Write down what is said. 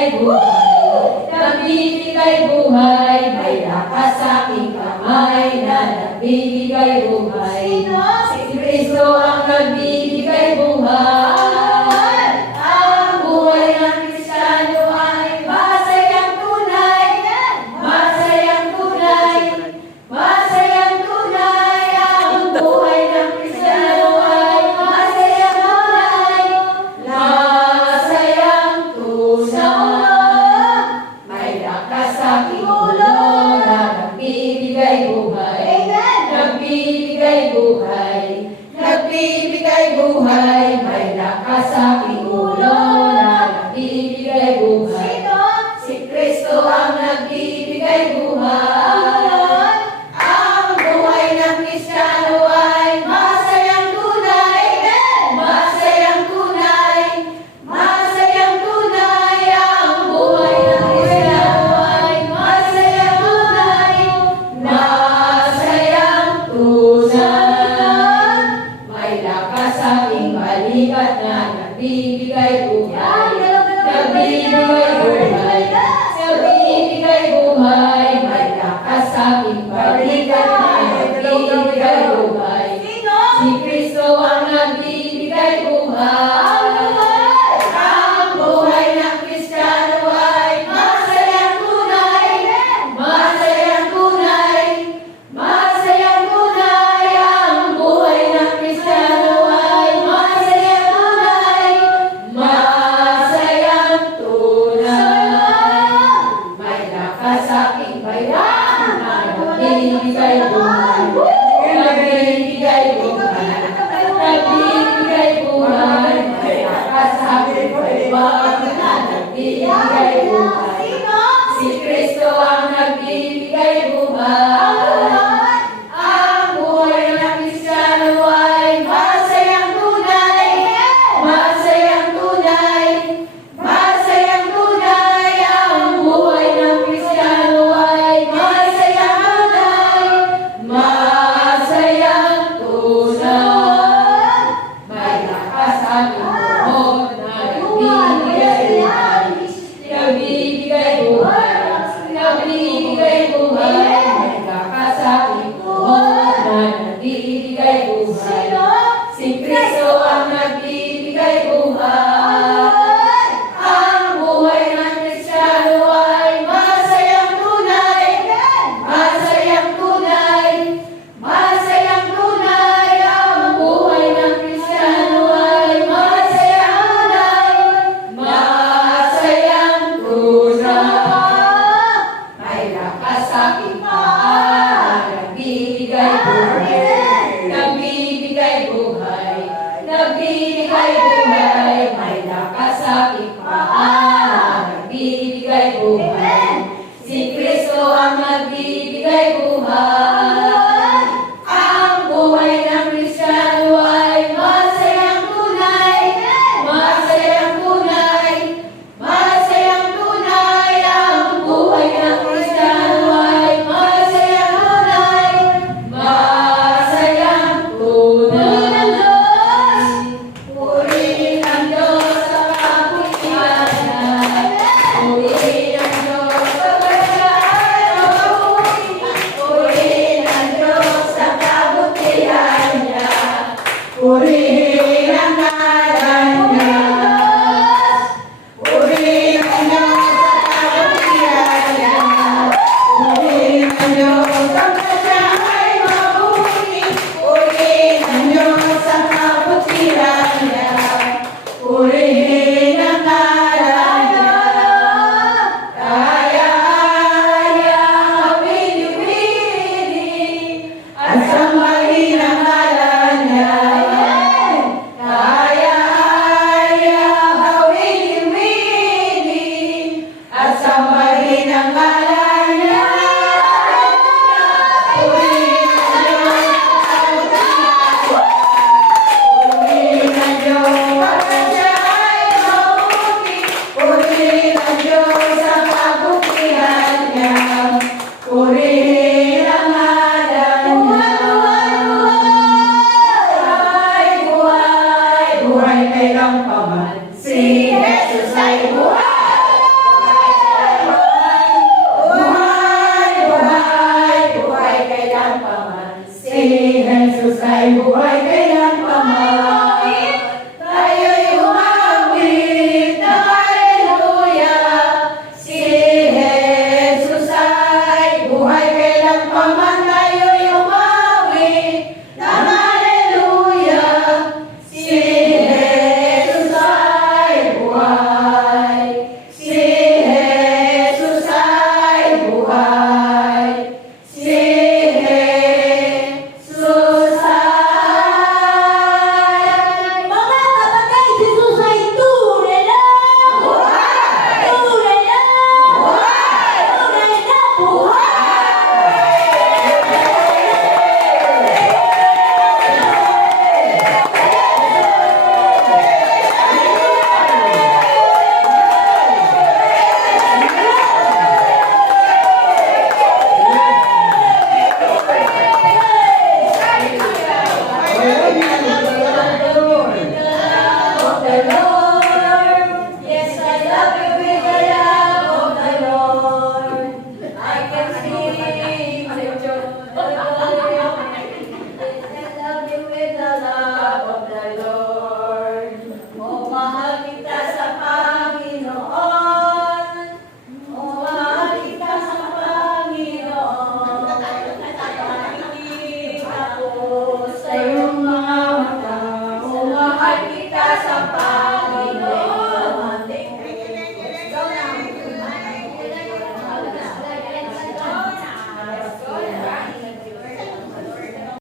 nagbibigay buhay, nagbibigay buhay, may lakas sa aking kamay na nagbibigay buhay. Si Kristo ang nagbibigay buhay. Ang buhay ng Kristiyano ay masayang tunay, masayang tunay, masayang tunay. Ang buhay ng Kristiyano ay masayang tunay, masayang tunay. May lakas sa aking ulo na nagbibigay buhay, nagbibigay buhay, nagbibigay buhay. May lakas sa aking ulo na nagbibigay buhay. Si Kristo ang nagbibigay buhay. Ang buhay ng Kristiyano ay masayang tunay, masayang tunay, masayang tunay. Ang buhay ng Kristiyano ay masayang tunay, masayang tunay. May lakas sa aking balikat na nagbibigay buhay, nagbibigay buhay, nagbibigay buhay. May lakas sa aking balikat na nagbibigay buhay. Si Kristo ang nagbibigay buhay. Ang buhay ng Kristiyano ay masayang tunay, masayang tunay, masayang tunay. Ang buhay ng Kristiyano ay masayang tunay, masayang tunay. May lakas sa aking bayan na nagbibigay buhay, nagbibigay buhay, nagbibigay buhay. May lakas sa aking bayan na nagbibigay buhay. Si Kristo ang nagbibigay buhay. Ang buhay ng Kristiyano ay masayang tunay, masayang tunay, masayang tunay. Ang buhay ng Kristiyano ay masayang tunay, masayang tunay. May lakas sa aking buhok na nagbibigay buhay, nagbibigay buhay, nagbibigay buhay. May lakas sa aking buhok na nagbibigay buhay. Si Kristo ang nagbibigay buhay. Ang buhay ng Kristiyano ay masayang tunay, masayang tunay, masayang tunay. Ang buhay ng Kristiyano ay masayang tunay, masayang tunay. May lakas sa aking paa, nagbibigay buhay, nagbibigay buhay, nagbibigay buhay. May lakas sa aking paa, nagbibigay buhay. Si Kristo ang nagbibigay buhay. Ang buhay ng Kristiyano ay masayang tunay, masayang tunay, masayang tunay. Ang buhay ng Kristiyano ay masayang tunay, masayang tunay. Purihin ang Diyos sa kaputihan, purihin ang Diyos sa kaputihan, purihin sa